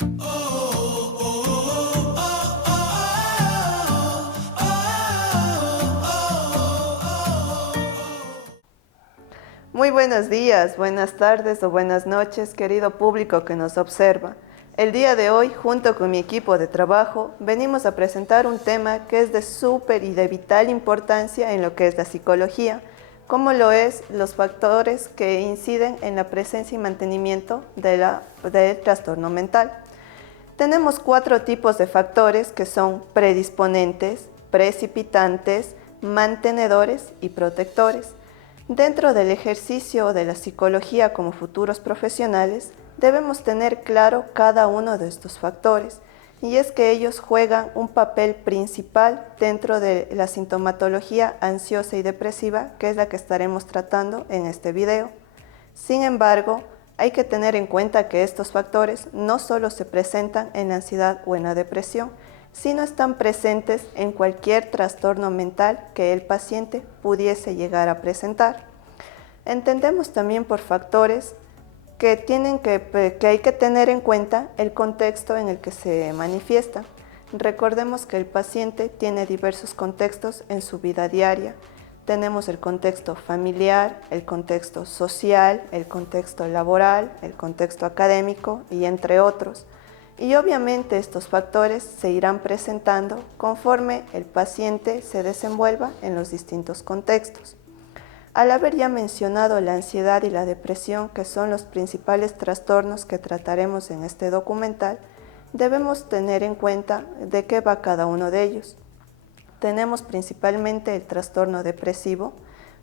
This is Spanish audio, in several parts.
Muy buenos días, buenas tardes o buenas noches, querido público que nos observa. El día de hoy, junto con mi equipo de trabajo, venimos a presentar un tema que es de súper y de vital importancia en lo que es la psicología, como lo es los factores que inciden en la presencia y mantenimiento del trastorno mental. Tenemos 4 tipos de factores que son predisponentes, precipitantes, mantenedores y protectores. Dentro del ejercicio de la psicología como futuros profesionales, debemos tener claro cada uno de estos factores, y es que ellos juegan un papel principal dentro de la sintomatología ansiosa y depresiva, que es la que estaremos tratando en este video. Sin embargo, hay que tener en cuenta que estos factores no solo se presentan en la ansiedad o en la depresión, sino están presentes en cualquier trastorno mental que el paciente pudiese llegar a presentar. Entendemos también por factores que hay que tener en cuenta el contexto en el que se manifiesta. Recordemos que el paciente tiene diversos contextos en su vida diaria. Tenemos el contexto familiar, el contexto social, el contexto laboral, el contexto académico y entre otros. Y obviamente estos factores se irán presentando conforme el paciente se desenvuelva en los distintos contextos. Al haber ya mencionado la ansiedad y la depresión, que son los principales trastornos que trataremos en este documental, debemos tener en cuenta de qué va cada uno de ellos. Tenemos principalmente el trastorno depresivo,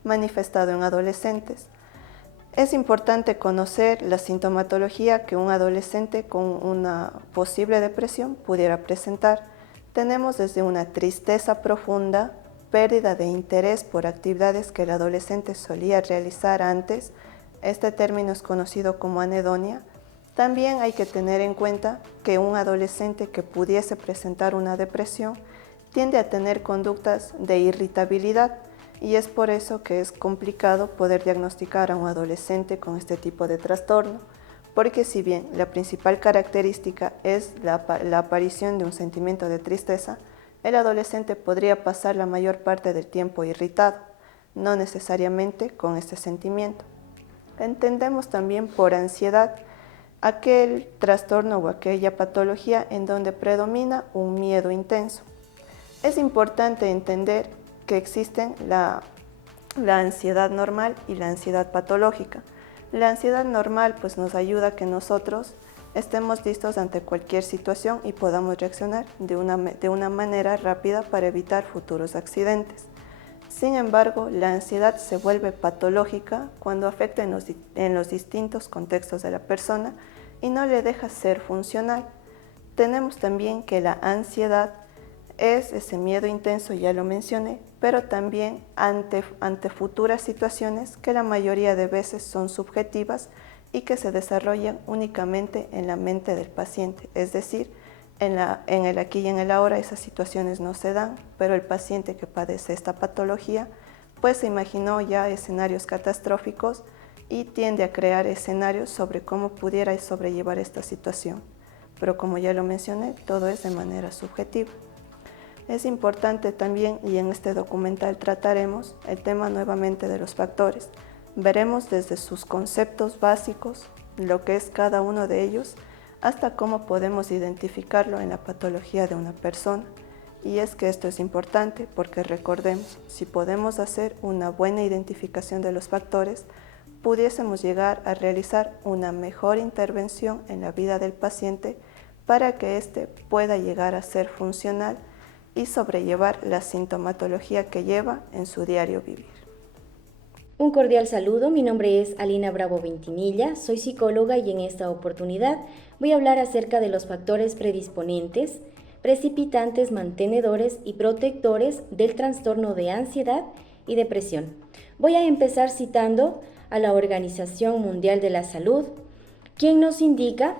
manifestado en adolescentes. Es importante conocer la sintomatología que un adolescente con una posible depresión pudiera presentar. Tenemos desde una tristeza profunda, pérdida de interés por actividades que el adolescente solía realizar antes. Este término es conocido como anedonia. También hay que tener en cuenta que un adolescente que pudiese presentar una depresión tiende a tener conductas de irritabilidad, y es por eso que es complicado poder diagnosticar a un adolescente con este tipo de trastorno, porque si bien la principal característica es la aparición de un sentimiento de tristeza, el adolescente podría pasar la mayor parte del tiempo irritado, no necesariamente con este sentimiento. Entendemos también por ansiedad aquel trastorno o aquella patología en donde predomina un miedo intenso. Es importante entender que existen la ansiedad normal y la ansiedad patológica. La ansiedad normal pues nos ayuda a que nosotros estemos listos ante cualquier situación y podamos reaccionar de una manera rápida para evitar futuros accidentes. Sin embargo, la ansiedad se vuelve patológica cuando afecta en los distintos contextos de la persona y no le deja ser funcional. Tenemos también que la ansiedad es ese miedo intenso, ya lo mencioné, pero también ante futuras situaciones que la mayoría de veces son subjetivas y que se desarrollan únicamente en la mente del paciente, es decir, en el aquí y en el ahora esas situaciones no se dan, pero el paciente que padece esta patología pues se imaginó ya escenarios catastróficos y tiende a crear escenarios sobre cómo pudiera sobrellevar esta situación, pero como ya lo mencioné, todo es de manera subjetiva. Es importante también, y en este documental trataremos el tema nuevamente de los factores. Veremos desde sus conceptos básicos, lo que es cada uno de ellos, hasta cómo podemos identificarlo en la patología de una persona. Y es que esto es importante porque recordemos, si podemos hacer una buena identificación de los factores, pudiésemos llegar a realizar una mejor intervención en la vida del paciente para que éste pueda llegar a ser funcional y sobrellevar la sintomatología que lleva en su diario vivir. Un cordial saludo, mi nombre es Alina Bravo Ventimilla, soy psicóloga y en esta oportunidad voy a hablar acerca de los factores predisponentes, precipitantes, mantenedores y protectores del trastorno de ansiedad y depresión. Voy a empezar citando a la Organización Mundial de la Salud, quien nos indica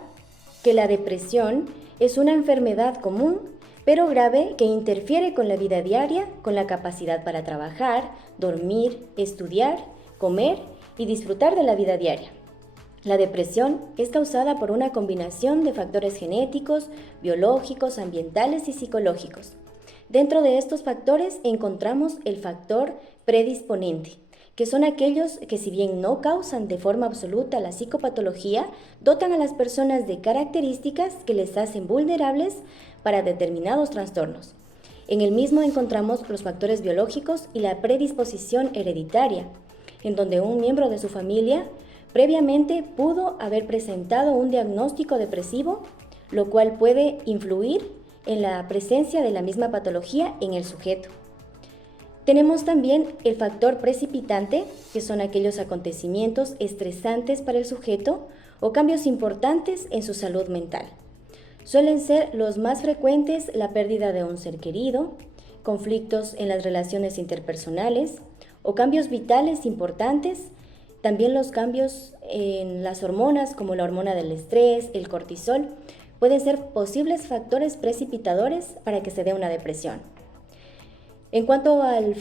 que la depresión es una enfermedad común pero grave que interfiere con la vida diaria, con la capacidad para trabajar, dormir, estudiar, comer y disfrutar de la vida diaria. La depresión es causada por una combinación de factores genéticos, biológicos, ambientales y psicológicos. Dentro de estos factores encontramos el factor predisponente, que son aquellos que, si bien no causan de forma absoluta la psicopatología, dotan a las personas de características que les hacen vulnerables para determinados trastornos. En el mismo encontramos los factores biológicos y la predisposición hereditaria, en donde un miembro de su familia previamente pudo haber presentado un diagnóstico depresivo, lo cual puede influir en la presencia de la misma patología en el sujeto. Tenemos también el factor precipitante, que son aquellos acontecimientos estresantes para el sujeto o cambios importantes en su salud mental. Suelen ser los más frecuentes la pérdida de un ser querido, conflictos en las relaciones interpersonales o cambios vitales importantes. También los cambios en las hormonas, como la hormona del estrés, el cortisol, pueden ser posibles factores precipitadores para que se dé una depresión. En cuanto al los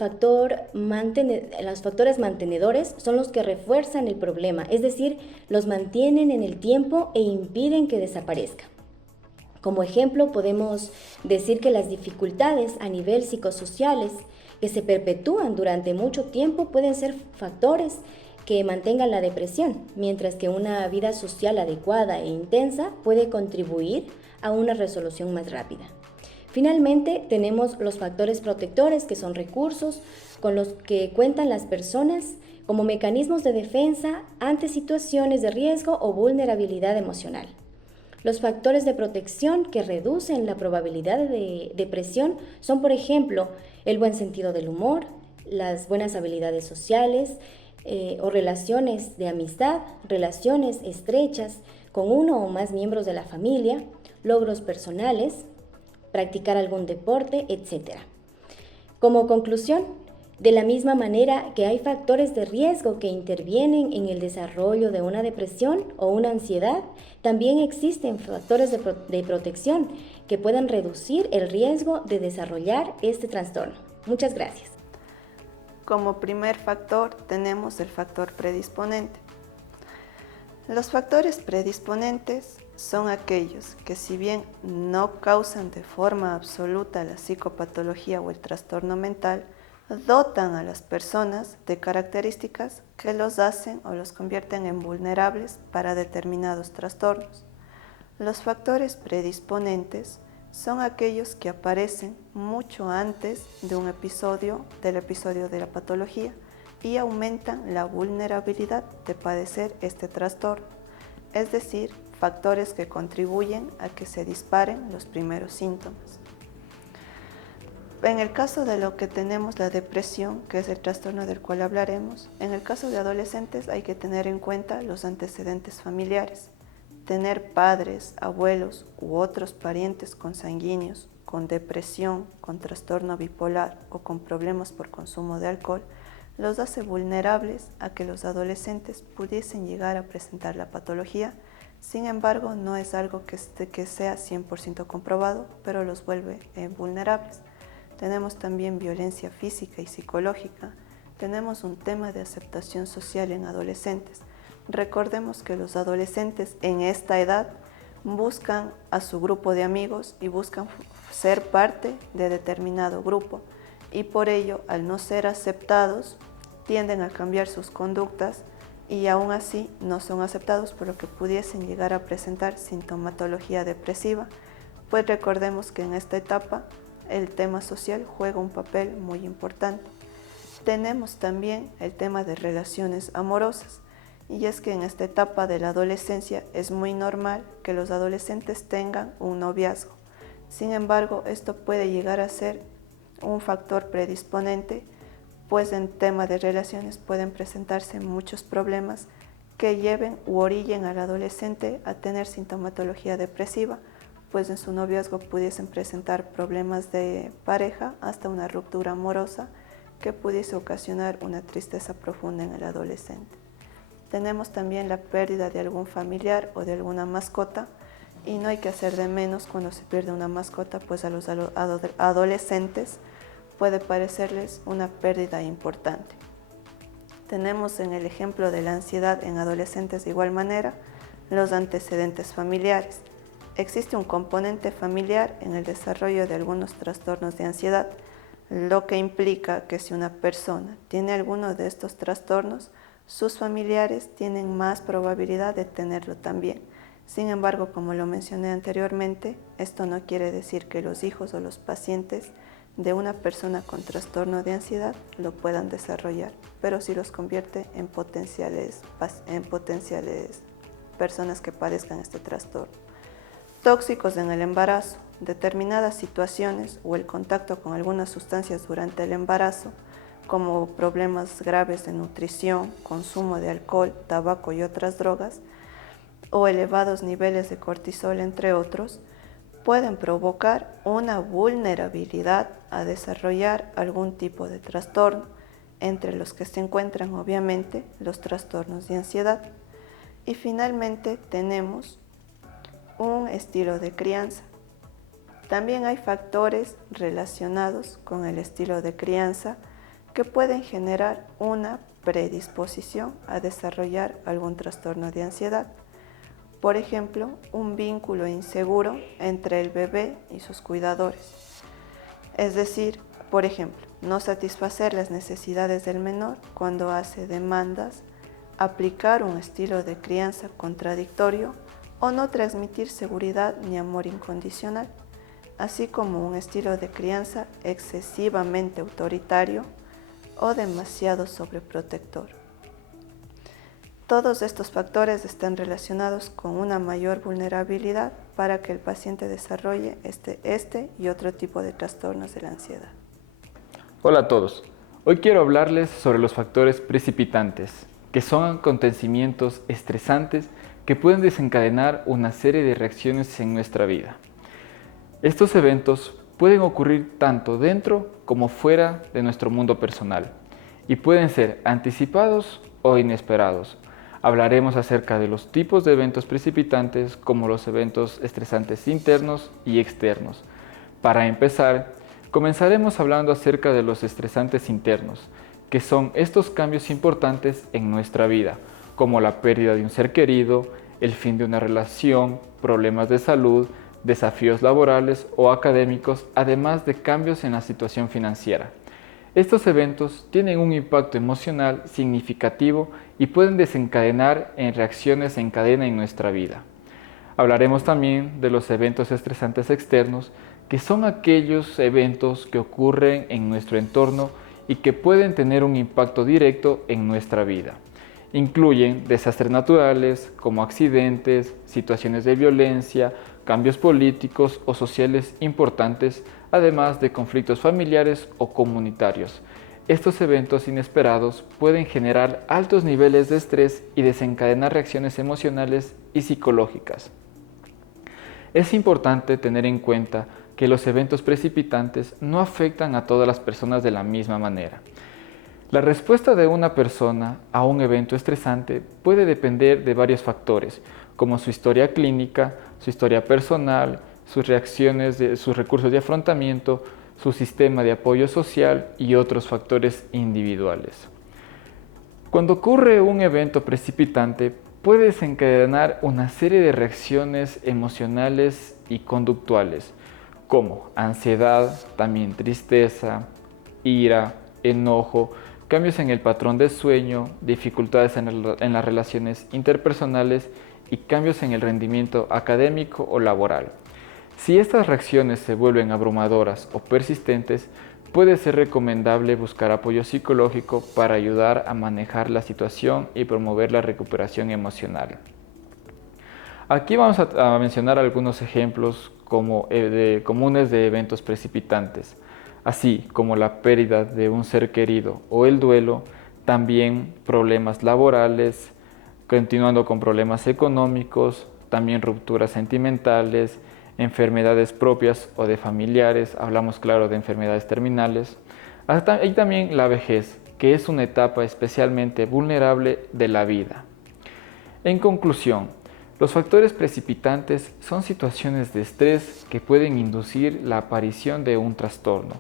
factores mantenedores son los que refuerzan el problema, es decir, los mantienen en el tiempo e impiden que desaparezca. Como ejemplo, podemos decir que las dificultades a nivel psicosociales que se perpetúan durante mucho tiempo pueden ser factores que mantengan la depresión, mientras que una vida social adecuada e intensa puede contribuir a una resolución más rápida. Finalmente, tenemos los factores protectores, que son recursos con los que cuentan las personas como mecanismos de defensa ante situaciones de riesgo o vulnerabilidad emocional. Los factores de protección que reducen la probabilidad de depresión son, por ejemplo, el buen sentido del humor, las buenas habilidades sociales, o relaciones de amistad, relaciones estrechas con uno o más miembros de la familia, logros personales, practicar algún deporte, etc. Como conclusión, de la misma manera que hay factores de riesgo que intervienen en el desarrollo de una depresión o una ansiedad, también existen factores de protección que pueden reducir el riesgo de desarrollar este trastorno. Muchas gracias. Como primer factor tenemos el factor predisponente. Los factores predisponentes son aquellos que, si bien no causan de forma absoluta la psicopatología o el trastorno mental, dotan a las personas de características que los hacen o los convierten en vulnerables para determinados trastornos. Los factores predisponentes son aquellos que aparecen mucho antes de un episodio de la patología y aumentan la vulnerabilidad de padecer este trastorno, es decir, factores que contribuyen a que se disparen los primeros síntomas. En el caso de lo que tenemos la depresión, que es el trastorno del cual hablaremos, en el caso de adolescentes hay que tener en cuenta los antecedentes familiares. Tener padres, abuelos u otros parientes consanguíneos con depresión, con trastorno bipolar o con problemas por consumo de alcohol los hace vulnerables a que los adolescentes pudiesen llegar a presentar la patología. Sin embargo, no es algo que sea 100% comprobado, pero los vuelve vulnerables. Tenemos también violencia física y psicológica. Tenemos un tema de aceptación social en adolescentes. Recordemos que los adolescentes en esta edad buscan a su grupo de amigos y buscan ser parte de determinado grupo, y por ello, al no ser aceptados, tienden a cambiar sus conductas y aún así no son aceptados, por lo que pudiesen llegar a presentar sintomatología depresiva, pues recordemos que en esta etapa el tema social juega un papel muy importante. Tenemos también el tema de relaciones amorosas. Y es que en esta etapa de la adolescencia es muy normal que los adolescentes tengan un noviazgo. Sin embargo, esto puede llegar a ser un factor predisponente, pues en tema de relaciones pueden presentarse muchos problemas que lleven u orillen al adolescente a tener sintomatología depresiva, pues en su noviazgo pudiesen presentar problemas de pareja hasta una ruptura amorosa que pudiese ocasionar una tristeza profunda en el adolescente. Tenemos también la pérdida de algún familiar o de alguna mascota, y no hay que hacer de menos cuando se pierde una mascota, pues a los adolescentes puede parecerles una pérdida importante. Tenemos en el ejemplo de la ansiedad en adolescentes de igual manera los antecedentes familiares. Existe un componente familiar en el desarrollo de algunos trastornos de ansiedad, lo que implica que si una persona tiene alguno de estos trastornos, sus familiares tienen más probabilidad de tenerlo también. Sin embargo, como lo mencioné anteriormente, esto no quiere decir que los hijos o los pacientes de una persona con trastorno de ansiedad lo puedan desarrollar, pero sí los convierte en potenciales personas que padezcan este trastorno. Tóxicos en el embarazo. Determinadas situaciones o el contacto con algunas sustancias durante el embarazo, como problemas graves de nutrición, consumo de alcohol, tabaco y otras drogas, o elevados niveles de cortisol, entre otros, pueden provocar una vulnerabilidad a desarrollar algún tipo de trastorno, entre los que se encuentran obviamente los trastornos de ansiedad. Y finalmente tenemos un estilo de crianza. También hay factores relacionados con el estilo de crianza que pueden generar una predisposición a desarrollar algún trastorno de ansiedad. Por ejemplo, un vínculo inseguro entre el bebé y sus cuidadores. Es decir, por ejemplo, no satisfacer las necesidades del menor cuando hace demandas, aplicar un estilo de crianza contradictorio o no transmitir seguridad ni amor incondicional, así como un estilo de crianza excesivamente autoritario o demasiado sobreprotector. Todos estos factores están relacionados con una mayor vulnerabilidad para que el paciente desarrolle este y otro tipo de trastornos de la ansiedad. Hola a todos. Hoy quiero hablarles sobre los factores precipitantes, que son acontecimientos estresantes que pueden desencadenar una serie de reacciones en nuestra vida. Estos eventos pueden ocurrir tanto dentro como fuera de nuestro mundo personal y pueden ser anticipados o inesperados. Hablaremos acerca de los tipos de eventos precipitantes como los eventos estresantes internos y externos. Para empezar, comenzaremos hablando acerca de los estresantes internos, que son estos cambios importantes en nuestra vida, como la pérdida de un ser querido, el fin de una relación, problemas de salud, desafíos laborales o académicos, además de cambios en la situación financiera. Estos eventos tienen un impacto emocional significativo y pueden desencadenar en reacciones en cadena en nuestra vida. Hablaremos también de los eventos estresantes externos, que son aquellos eventos que ocurren en nuestro entorno y que pueden tener un impacto directo en nuestra vida. Incluyen desastres naturales como accidentes, situaciones de violencia, cambios políticos o sociales importantes, además de conflictos familiares o comunitarios. Estos eventos inesperados pueden generar altos niveles de estrés y desencadenar reacciones emocionales y psicológicas. Es importante tener en cuenta que los eventos precipitantes no afectan a todas las personas de la misma manera. La respuesta de una persona a un evento estresante puede depender de varios factores, como su historia clínica, su historia personal, sus reacciones, sus recursos de afrontamiento, su sistema de apoyo social y otros factores individuales. Cuando ocurre un evento precipitante, puede desencadenar una serie de reacciones emocionales y conductuales, como ansiedad, también tristeza, ira, enojo, cambios en el patrón de sueño, dificultades en las relaciones interpersonales y cambios en el rendimiento académico o laboral. Si estas reacciones se vuelven abrumadoras o persistentes, puede ser recomendable buscar apoyo psicológico para ayudar a manejar la situación y promover la recuperación emocional. Aquí vamos a mencionar algunos ejemplos comunes de eventos precipitantes, así como la pérdida de un ser querido o el duelo, también problemas laborales, continuando con problemas económicos, también rupturas sentimentales, enfermedades propias o de familiares, hablamos claro de enfermedades terminales, y también la vejez, que es una etapa especialmente vulnerable de la vida. En conclusión, los factores precipitantes son situaciones de estrés que pueden inducir la aparición de un trastorno.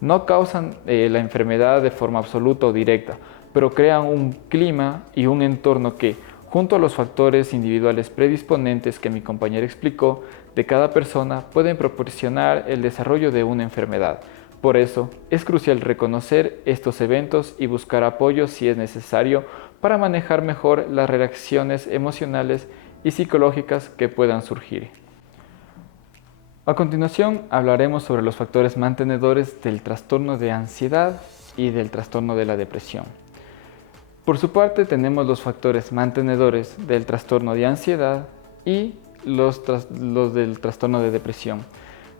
No causan la enfermedad de forma absoluta o directa, pero crean un clima y un entorno que, junto a los factores individuales predisponentes que mi compañera explicó de cada persona, pueden proporcionar el desarrollo de una enfermedad. Por eso, es crucial reconocer estos eventos y buscar apoyo si es necesario para manejar mejor las reacciones emocionales y psicológicas que puedan surgir. A continuación, hablaremos sobre los factores mantenedores del trastorno de ansiedad y del trastorno de la depresión. Por su parte, tenemos los factores mantenedores del trastorno de ansiedad y los del trastorno de depresión.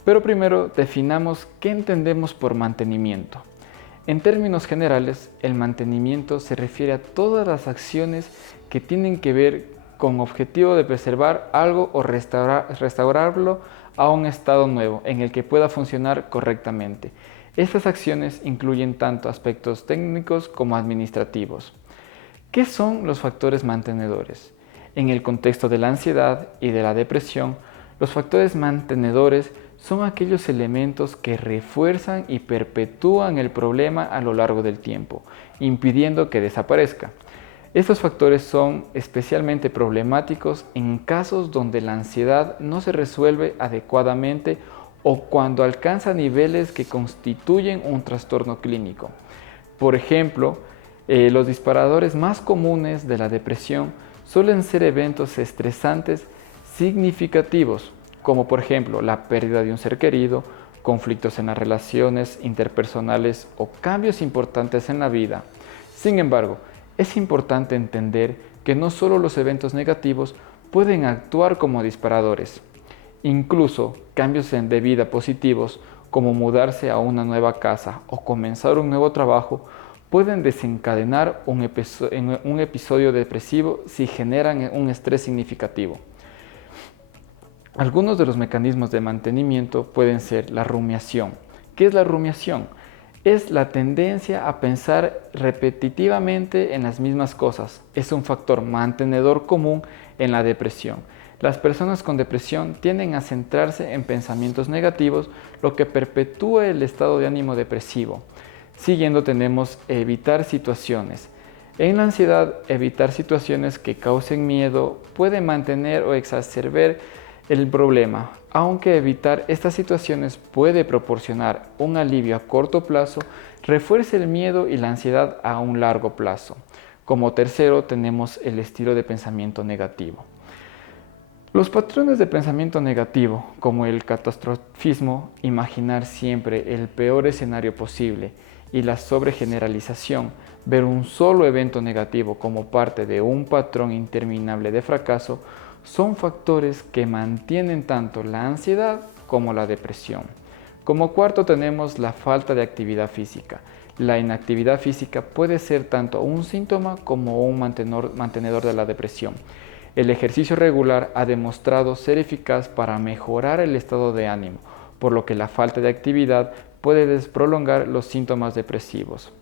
Pero primero definamos qué entendemos por mantenimiento. En términos generales, el mantenimiento se refiere a todas las acciones que tienen que ver con objetivo de preservar algo o restaurarlo a un estado nuevo en el que pueda funcionar correctamente. Estas acciones incluyen tanto aspectos técnicos como administrativos. ¿Qué son los factores mantenedores? En el contexto de la ansiedad y de la depresión, los factores mantenedores son aquellos elementos que refuerzan y perpetúan el problema a lo largo del tiempo, impidiendo que desaparezca. Estos factores son especialmente problemáticos en casos donde la ansiedad no se resuelve adecuadamente o cuando alcanza niveles que constituyen un trastorno clínico. Por ejemplo, los disparadores más comunes de la depresión suelen ser eventos estresantes significativos, como por ejemplo la pérdida de un ser querido, conflictos en las relaciones interpersonales o cambios importantes en la vida. Sin embargo, es importante entender que no solo los eventos negativos pueden actuar como disparadores. Incluso cambios de vida positivos, como mudarse a una nueva casa o comenzar un nuevo trabajo, pueden desencadenar un episodio depresivo si generan un estrés significativo. Algunos de los mecanismos de mantenimiento pueden ser la rumiación. ¿Qué es la rumiación? Es la tendencia a pensar repetitivamente en las mismas cosas. Es un factor mantenedor común en la depresión. Las personas con depresión tienden a centrarse en pensamientos negativos, lo que perpetúa el estado de ánimo depresivo. Siguiendo tenemos evitar situaciones. En la ansiedad, evitar situaciones que causen miedo puede mantener o exacerbar el problema, aunque evitar estas situaciones puede proporcionar un alivio a corto plazo, refuerza el miedo y la ansiedad a un largo plazo. Como tercero tenemos el estilo de pensamiento negativo. Los patrones de pensamiento negativo, como el catastrofismo, imaginar siempre el peor escenario posible, y la sobregeneralización, ver un solo evento negativo como parte de un patrón interminable de fracaso, son factores que mantienen tanto la ansiedad como la depresión. Como cuarto tenemos la falta de actividad física. La inactividad física puede ser tanto un síntoma como un mantenedor de la depresión. El ejercicio regular ha demostrado ser eficaz para mejorar el estado de ánimo, por lo que la falta de actividad puede prolongar los síntomas depresivos.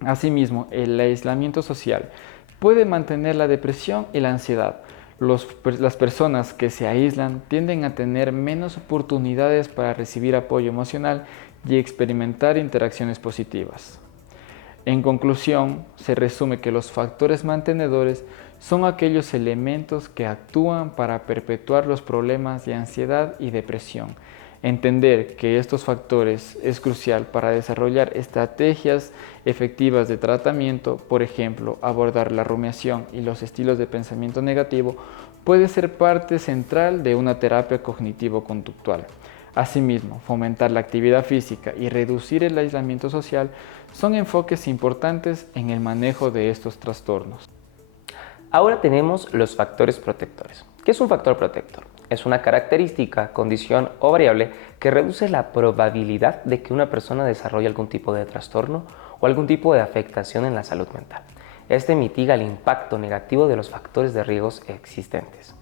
Asimismo, el aislamiento social puede mantener la depresión y la ansiedad. Las personas que se aíslan tienden a tener menos oportunidades para recibir apoyo emocional y experimentar interacciones positivas. En conclusión, se resume que los factores mantenedores son aquellos elementos que actúan para perpetuar los problemas de ansiedad y depresión. Entender que estos factores es crucial para desarrollar estrategias efectivas de tratamiento, por ejemplo, abordar la rumiación y los estilos de pensamiento negativo, puede ser parte central de una terapia cognitivo-conductual. Asimismo, fomentar la actividad física y reducir el aislamiento social son enfoques importantes en el manejo de estos trastornos. Ahora tenemos los factores protectores. ¿Qué es un factor protector? Es una característica, condición o variable que reduce la probabilidad de que una persona desarrolle algún tipo de trastorno o algún tipo de afectación en la salud mental. Este mitiga el impacto negativo de los factores de riesgos existentes.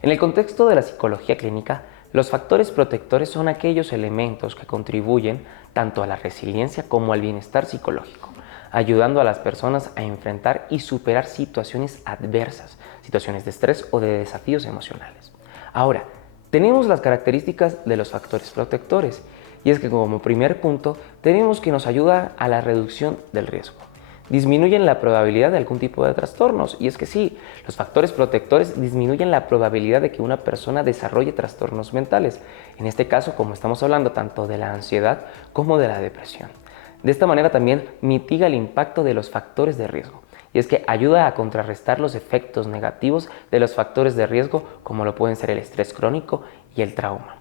En el contexto de la psicología clínica, los factores protectores son aquellos elementos que contribuyen tanto a la resiliencia como al bienestar psicológico, ayudando a las personas a enfrentar y superar situaciones adversas, situaciones de estrés o de desafíos emocionales. Ahora, tenemos las características de los factores protectores, y es que como primer punto tenemos que nos ayuda a la reducción del riesgo. disminuyen la probabilidad de algún tipo de trastornos. Y es que sí, los factores protectores disminuyen la probabilidad de que una persona desarrolle trastornos mentales. En este caso, como estamos hablando tanto de la ansiedad como de la depresión. De esta manera también mitiga el impacto de los factores de riesgo. Y es que ayuda a contrarrestar los efectos negativos de los factores de riesgo como lo pueden ser el estrés crónico y el trauma.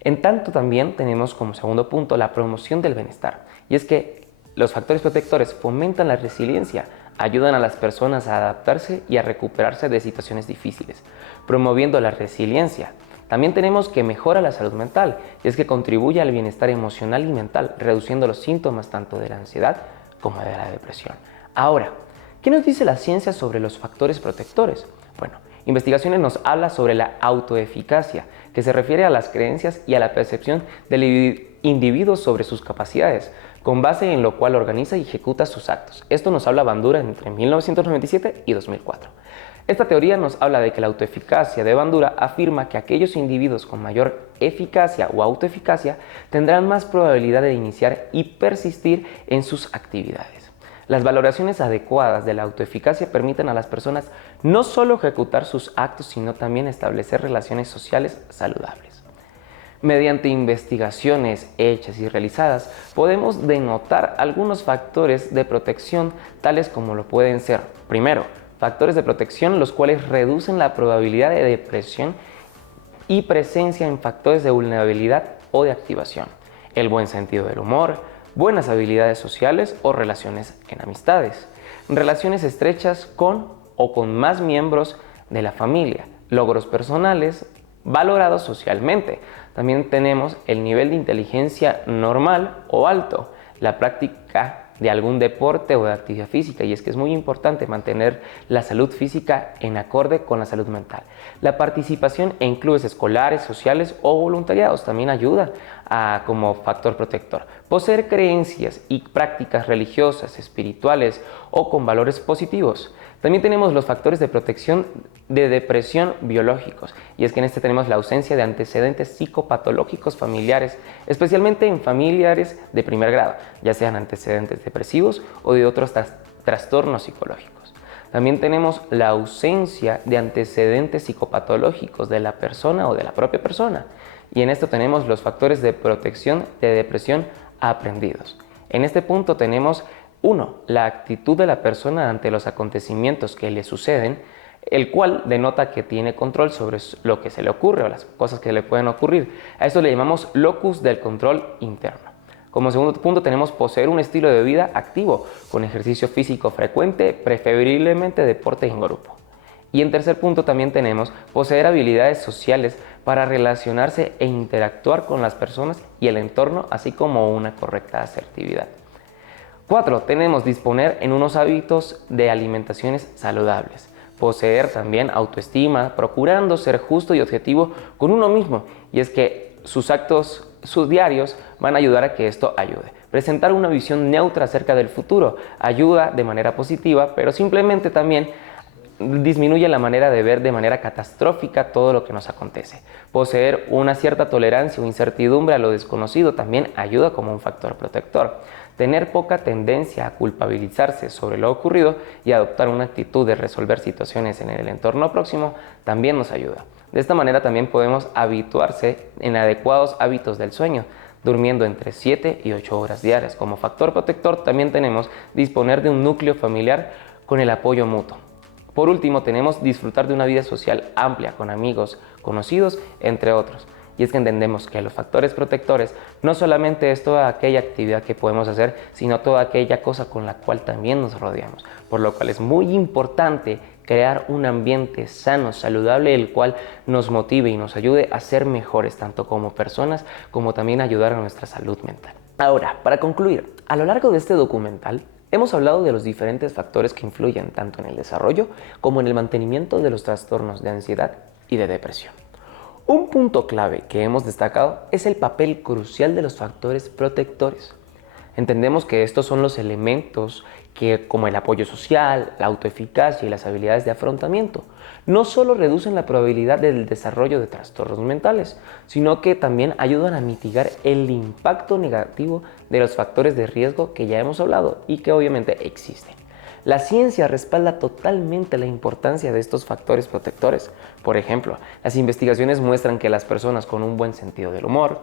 En tanto también tenemos como segundo punto la promoción del bienestar. Y es que los factores protectores fomentan la resiliencia, ayudan a las personas a adaptarse y a recuperarse de situaciones difíciles, promoviendo la resiliencia. También tenemos que mejora la salud mental, y es que contribuye al bienestar emocional y mental, reduciendo los síntomas tanto de la ansiedad como de la depresión. Ahora, ¿qué nos dice la ciencia sobre los factores protectores? Bueno, investigaciones nos habla sobre la autoeficacia, que se refiere a las creencias y a la percepción del individuo sobre sus capacidades, con base en lo cual organiza y ejecuta sus actos. Esto nos habla Bandura entre 1997 y 2004. Esta teoría nos habla de que la autoeficacia de Bandura afirma que aquellos individuos con mayor eficacia o autoeficacia tendrán más probabilidad de iniciar y persistir en sus actividades. Las valoraciones adecuadas de la autoeficacia permiten a las personas no solo ejecutar sus actos, sino también establecer relaciones sociales saludables. Mediante investigaciones hechas y realizadas, podemos denotar algunos factores de protección, tales como lo pueden ser, primero, factores de protección los cuales reducen la probabilidad de depresión y presencia en factores de vulnerabilidad o de activación, el buen sentido del humor, buenas habilidades sociales o relaciones en amistades, relaciones estrechas con o con más miembros de la familia, logros personales valorados socialmente. También tenemos el nivel de inteligencia normal o alto, la práctica de algún deporte o de actividad física, y es que es muy importante mantener la salud física en acorde con la salud mental. La participación en clubes escolares, sociales o voluntariados también ayuda como factor protector. Poseer creencias y prácticas religiosas, espirituales o con valores positivos. También tenemos los factores de protección de depresión biológicos, y es que en este tenemos la ausencia de antecedentes psicopatológicos familiares, especialmente en familiares de primer grado, ya sean antecedentes depresivos o de otros trastornos psicológicos. También tenemos la ausencia de antecedentes psicopatológicos de la persona o de la propia persona, y en esto tenemos los factores de protección de depresión aprendidos. En este punto tenemos 1. La actitud de la persona ante los acontecimientos que le suceden, el cual denota que tiene control sobre lo que se le ocurre o las cosas que le pueden ocurrir. A esto le llamamos locus del control interno. Como segundo punto tenemos poseer un estilo de vida activo, con ejercicio físico frecuente, preferiblemente deporte en grupo. Y en tercer punto también tenemos poseer habilidades sociales para relacionarse e interactuar con las personas y el entorno, así como una correcta asertividad. 4. Tenemos disponer en unos hábitos de alimentaciones saludables. Poseer también autoestima, procurando ser justo y objetivo con uno mismo. Y es que sus actos, sus diarios, van a ayudar a que esto ayude. Presentar una visión neutra acerca del futuro ayuda de manera positiva, pero simplemente también disminuye la manera de ver de manera catastrófica todo lo que nos acontece. Poseer una cierta tolerancia o incertidumbre a lo desconocido también ayuda como un factor protector. Tener poca tendencia a culpabilizarse sobre lo ocurrido y adoptar una actitud de resolver situaciones en el entorno próximo también nos ayuda. De esta manera también podemos habituarse en adecuados hábitos del sueño, durmiendo entre 7 y 8 horas diarias. Como factor protector también tenemos disponer de un núcleo familiar con el apoyo mutuo. Por último, tenemos disfrutar de una vida social amplia con amigos, conocidos, entre otros. Y es que entendemos que los factores protectores no solamente es toda aquella actividad que podemos hacer, sino toda aquella cosa con la cual también nos rodeamos. Por lo cual es muy importante crear un ambiente sano, saludable, el cual nos motive y nos ayude a ser mejores, tanto como personas, como también ayudar a nuestra salud mental. Ahora, para concluir, a lo largo de este documental, hemos hablado de los diferentes factores que influyen tanto en el desarrollo como en el mantenimiento de los trastornos de ansiedad y de depresión. Un punto clave que hemos destacado es el papel crucial de los factores protectores. Entendemos que estos son los elementos como el apoyo social, la autoeficacia y las habilidades de afrontamiento, no solo reducen la probabilidad del desarrollo de trastornos mentales, sino que también ayudan a mitigar el impacto negativo de los factores de riesgo que ya hemos hablado y que obviamente existen. La ciencia respalda totalmente la importancia de estos factores protectores. Por ejemplo, las investigaciones muestran que las personas con un buen sentido del humor,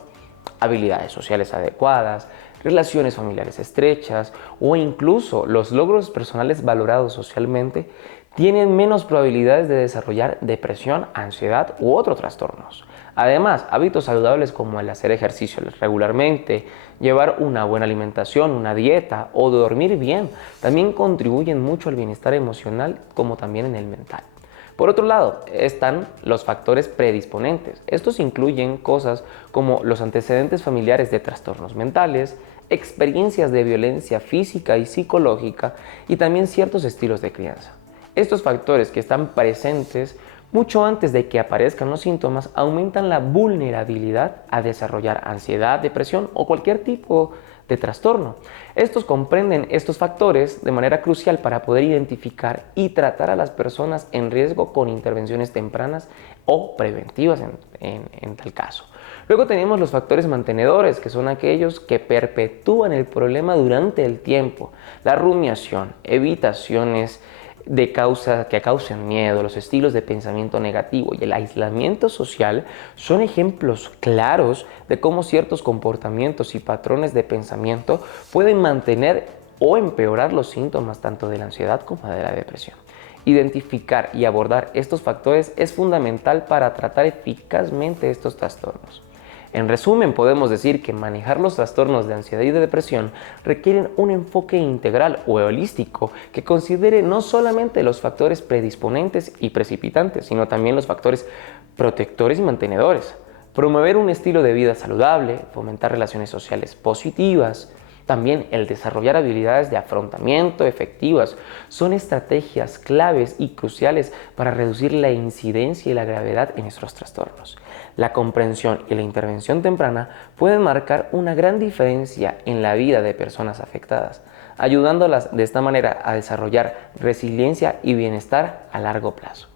habilidades sociales adecuadas, relaciones familiares estrechas o incluso los logros personales valorados socialmente tienen menos probabilidades de desarrollar depresión, ansiedad u otros trastornos. Además, hábitos saludables como el hacer ejercicio regularmente, llevar una buena alimentación, una dieta o dormir bien también contribuyen mucho al bienestar emocional como también en el mental. Por otro lado, están los factores predisponentes. Estos incluyen cosas como los antecedentes familiares de trastornos mentales, experiencias de violencia física y psicológica y también ciertos estilos de crianza. Estos factores que están presentes mucho antes de que aparezcan los síntomas aumentan la vulnerabilidad a desarrollar ansiedad, depresión o cualquier tipo de trastorno. Estos comprenden estos factores de manera crucial para poder identificar y tratar a las personas en riesgo con intervenciones tempranas o preventivas en tal caso. Luego tenemos los factores mantenedores, que son aquellos que perpetúan el problema durante el tiempo. La rumiación, evitaciones que causen miedo, los estilos de pensamiento negativo y el aislamiento social son ejemplos claros de cómo ciertos comportamientos y patrones de pensamiento pueden mantener o empeorar los síntomas tanto de la ansiedad como de la depresión. Identificar y abordar estos factores es fundamental para tratar eficazmente estos trastornos. En resumen, podemos decir que manejar los trastornos de ansiedad y de depresión requieren un enfoque integral o holístico que considere no solamente los factores predisponentes y precipitantes, sino también los factores protectores y mantenedores. Promover un estilo de vida saludable, fomentar relaciones sociales positivas, también el desarrollar habilidades de afrontamiento efectivas son estrategias claves y cruciales para reducir la incidencia y la gravedad en nuestros trastornos. La comprensión y la intervención temprana pueden marcar una gran diferencia en la vida de personas afectadas, ayudándolas de esta manera a desarrollar resiliencia y bienestar a largo plazo.